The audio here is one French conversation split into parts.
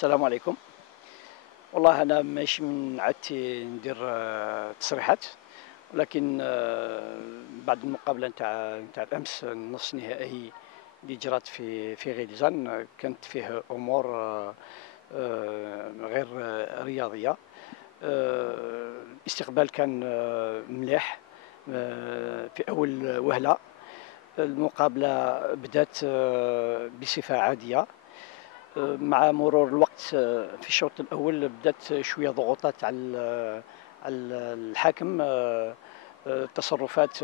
السلام عليكم. والله أنا ماشي من عادتي ندير تصريحات، ولكن بعد المقابلة نتاع الأمس النصف النهائي اللي جرات في غيليزان كانت فيه أمور غير رياضية. الاستقبال كان مليح في أول وهلة. المقابلة بدأت بصفة عادية. مع مرور الوقت في الشوط الأول بدأت شوية ضغوطات على الحاكم. التصرفات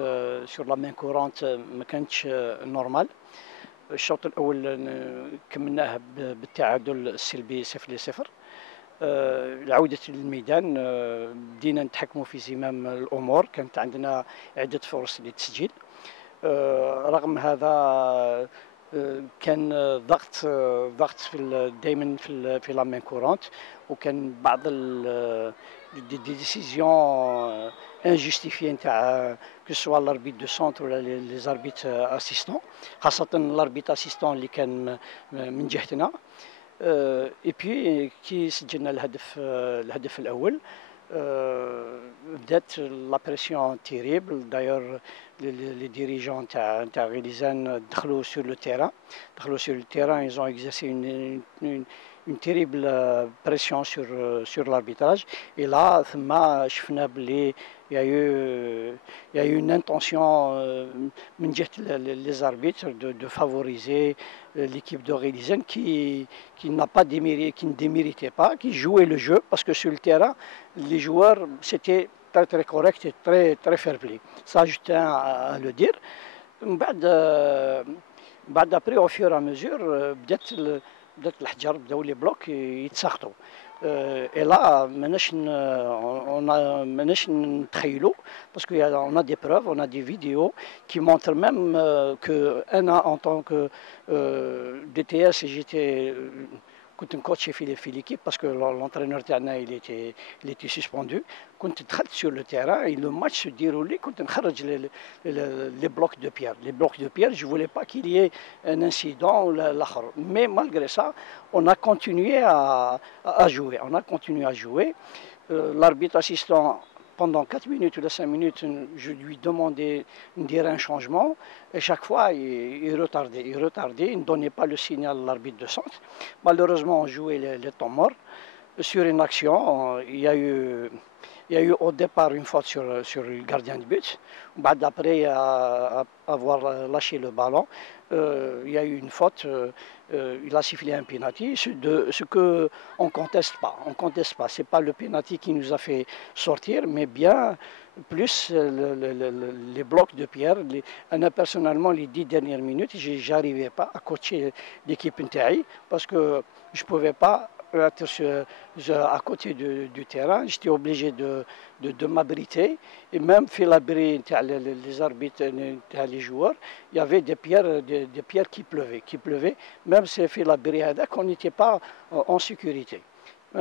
سور لا مين كورونت ما كانتش نورمال. الشوط الأول كملناه بالتعادل السلبي 0-0. العودة للميدان بدينا نتحكموا في زمام الأمور، كانت عندنا عدة فرص للتسجيل. رغم هذا كان ضغط دائما في لا مين كورونت، وكان بعض دي ديسيزيون انجستيفيي نتاع كو سوا لاربيت دو سونتر ولا لي زاربيت اسيستون، خاصة لاربيت اسيستون اللي كان من جهتنا. اي بي كي سجلنا الهدف الأول بدات لا بريسيون تيريبل. دايور لي ديريجون تاع غيليزان دخلوا سور لو تيران ils ont exercé une terrible pression sur l'arbitrage. Et là ثم شفنا بلي il y a eu une intention من جهة les arbitres de favoriser l'équipe de Ghélizane qui n'a pas démérité, qui ne déméritait pas, qui jouait le jeu, parce que sur le terrain les joueurs c'était très correct et très fair play. Ça je tiens à le dire. بعد après au fur et à mesure بدات الحجر، بداو لي بلوك يتساقطوا. اي لا ماناش نتخيلوا، باسكو on a des preuves, on a des vidéos qui montrent même que انا en tant que DTS j'étais كنت نكوتشي في ليكيب، باسكو لونترينور تاعنا il était suspendu. كنت دخلت سور لو تيران لو ماتش ديرولي، كنت نخرج لي بلوك دو بيير. جو فولي با كيل ي ان انسيدون ولا الاخر، مي مالغري سا on a continué à jouer. L'arbitre assistant pendant 4 minutes ou 5 minutes, je lui demandais de dire un changement, et chaque fois il retardait, il ne donnait pas le signal à l'arbitre de centre. Malheureusement, on jouait les temps morts. Sur une action, il y a eu au départ une faute sur le gardien de but. Après avoir lâché le ballon, il y a eu une faute. Il a sifflé un penalty, ce qu'on ne conteste pas. Ce n'est pas le penalty qui nous a fait sortir, mais bien plus les blocs de pierre. Personnellement, les 10 dernières minutes, je n'arrivais pas à coacher l'équipe Ntaï, parce que je ne pouvais pas être à côté du terrain. J'étais obligé de m'abriter, et même fait l'abri les arbitres, les joueurs, il y avait des pierres qui pleuvaient. Même si fait l'abri, on n'était pas en sécurité.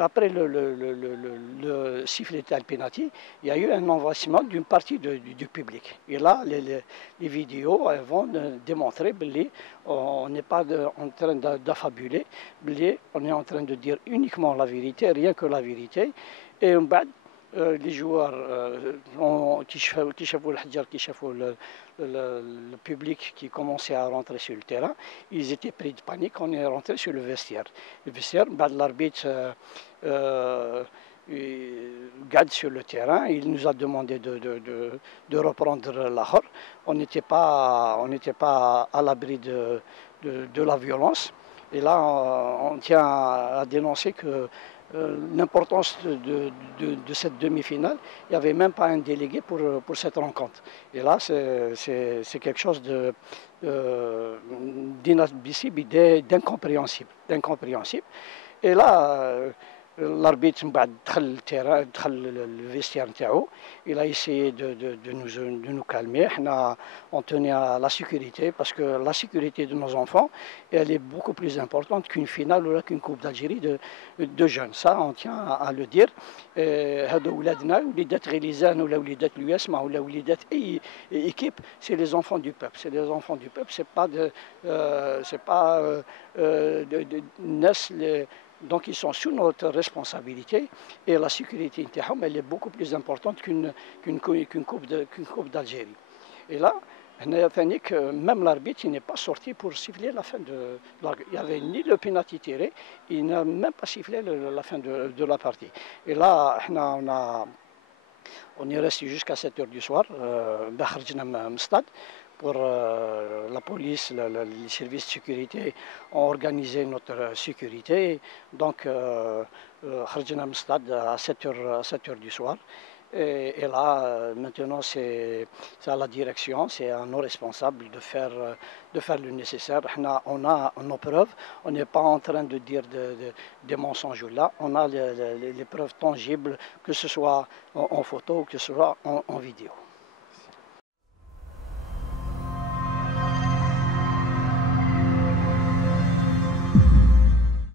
Après le sifflet de penalty, il y a eu un envahissement d'une partie du public. Et là, les vidéos vont démontrer qu'on n'est pas en train d'affabuler, on est en train de dire uniquement la vérité, rien que la vérité. Et les joueurs qui شافوا الحجر, qui شافوا le public qui commençait à rentrer sur le terrain, ils étaient pris de panique. On est rentré sur le vestiaire. L'arbitre garde sur le terrain, il nous a demandé de reprendre l'ahor. On n'était pas à l'abri de la violence. Et là, on tient à dénoncer que l'importance de cette demi-finale, il n'y avait même pas un délégué pour cette rencontre. Et là, c'est quelque chose d'inadmissible et d'incompréhensible. Et là, l'arbitre دخل le vestiaire نتاعو. Il a essayé de nous calmer. On tenait à la sécurité, parce que la sécurité de nos enfants, elle est beaucoup plus importante qu'une finale ou qu'une coupe d'Algérie de jeunes. Ça, on tient à le dire. هذا ولادنا وليدات غيليزان ولا وليدات الياسمة ولا وليدات أي équipe, c'est les enfants du peuple. C'est pas الناس Donc ils sont sous notre responsabilité et la sécurité elle est beaucoup plus importante qu'une coupe d'Algérie. Et là, même l'arbitre n'est pas sorti pour siffler la fin de la. Il n'y avait ni le penalty tiré, il n'a même pas sifflé la fin de la partie. Et là, on est resté jusqu'à 7 h du soir, stade, pour la police, les services de sécurité ont organisé notre sécurité. Donc, stade à 7 h du soir. Et là, maintenant, c'est à la direction, c'est à nos responsables de faire le nécessaire. On a nos preuves, on n'est pas en train de dire des mensonges là. On a les preuves tangibles, que ce soit en photo ou que ce soit en vidéo.